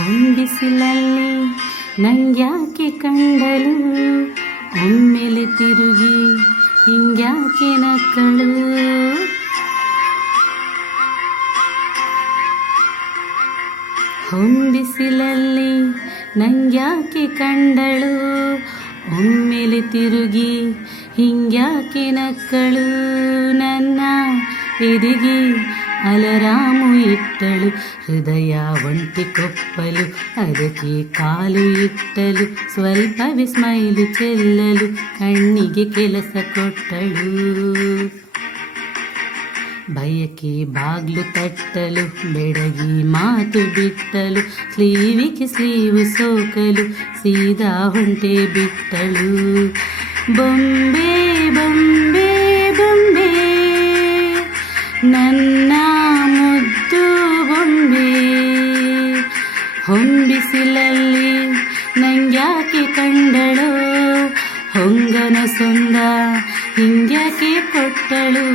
ಹೊಂಬಿಸಿಲಲ್ಲಿ ನಂಗ್ಯಾಕೆ ಕಂಡಳು, ಒಮ್ಮೆಲೆ ತಿರುಗಿ ಹಿಂಗ್ಯಾಕೆ ನಕ್ಕಳು. ಹೊಂಬಿಸಿಲಲ್ಲಿ ನಂಗ್ಯಾಕೆ ಕಂಡಳು, ಒಮ್ಮೆಲೆ ತಿರುಗಿ ಹಿಂಗ್ಯಾಕೆ ನಕ್ಕಳು. ನನ್ನ ಎದೆಗೆ ಅಲರಾಮು ಇಟ್ಟಳು, ಹೃದಯ ಒಂಟಿ ಕೊಪ್ಪಲು ಅದಕ್ಕೆ ಕಾಲು ಇಟ್ಟಲು. ಸ್ವಲ್ಪವೇ ಸ್ಮೈಲು ಚೆಲ್ಲಲು ಕಣ್ಣಿಗೆ ಕೆಲಸ ಕೊಟ್ಟಳು. ಬಯಕೆ ಬಾಗ್ಲು ತಟ್ಟಲು ಬೆಡಗಿ ಮಾತು ಬಿಟ್ಟಲು, ಸ್ಲೀವಿಗೆ ಸ್ಲೀವು ಸೋಕಲು ಸೀದಾ ಹೊಂಟೆ ಬಿಟ್ಟಳು. ಬೊಂಬೆ ಬೊಂಬೆ ಬೊಂಬೆ ನನ್ನ ಮುದ್ದು ಬೊಂಬೆ, ಹೊಂಬಿಸಿಲಲ್ಲಿ ನಂಗ್ಯಾಕೆ ಕಂಡಳು, ಹೊಂಗನ ಸೊಂದ ಹಿಂಗ್ಯಾಕೆ ಕೊಟ್ಟಳು.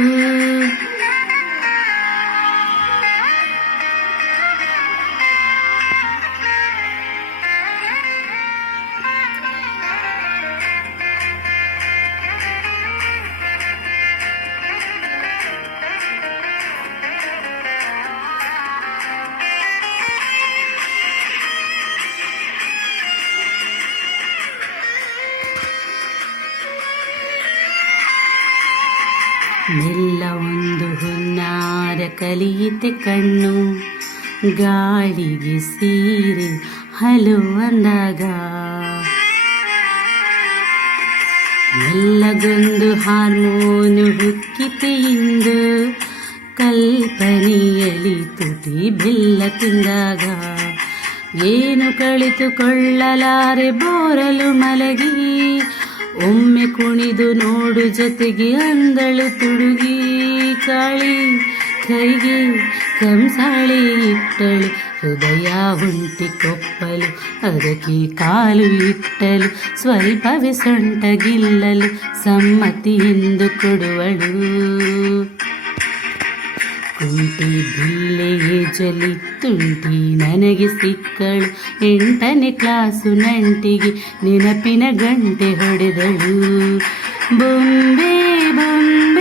ಮೆಲ್ಲ ಒಂದು ಹುನ್ನಾರ ಕಲಿಯಿತೆ ಕಣ್ಣು, ಗಾಳಿಗೆ ಸೀರೆ ಹಲೋ ಅಂದಾಗ. ಮೆಲ್ಲಗೊಂದು ಹಾರ್ಮೋನು ಹುಕ್ಕಿತೆ ಇಂದು, ಕಲ್ಪನೆಯಲ್ಲಿ ತುಟಿ ಬೆಲ್ಲ ತಿಂದಾಗ. ಏನು ಕಳಿತುಕೊಳ್ಳಲಾರೆ ಬೋರಲು ಮಲಗಿ, ಒಮ್ಮೆ ಕುಣಿದು ನೋಡು ಜೊತೆಗೆ ಅಂದಳು ತುಡುಗಿ. ಕಾಳಿ ಕೈಗೆ ಕಂಸಾಳೆ ಇಟ್ಟಳು, ಹೃದಯ ಒಂಟಿ ಕೊಪ್ಪಲು ಅದಕ್ಕೆ ಕಾಲು ಇಟ್ಟಲು. ಸ್ವಲ್ಪವೇ ಸೊಂಟಗಿಲ್ಲಲು ಸಮ್ಮತಿ ಎಂದು ಕೊಡುವಳು. ಕುಂಟಿ ಬಿಲ್ಲೆಗೆ ಜಲಿ ತುಂಟಿ ನನಗೆ ಸಿಕ್ಕಳು, 8ನೇ ಕ್ಲಾಸು ನಂಟಿಗೆ ನೆನಪಿನ ಗಂಟೆ ಹೊಡೆದಳು. ಬೊಂಬೆ ಬೊಂಬೆ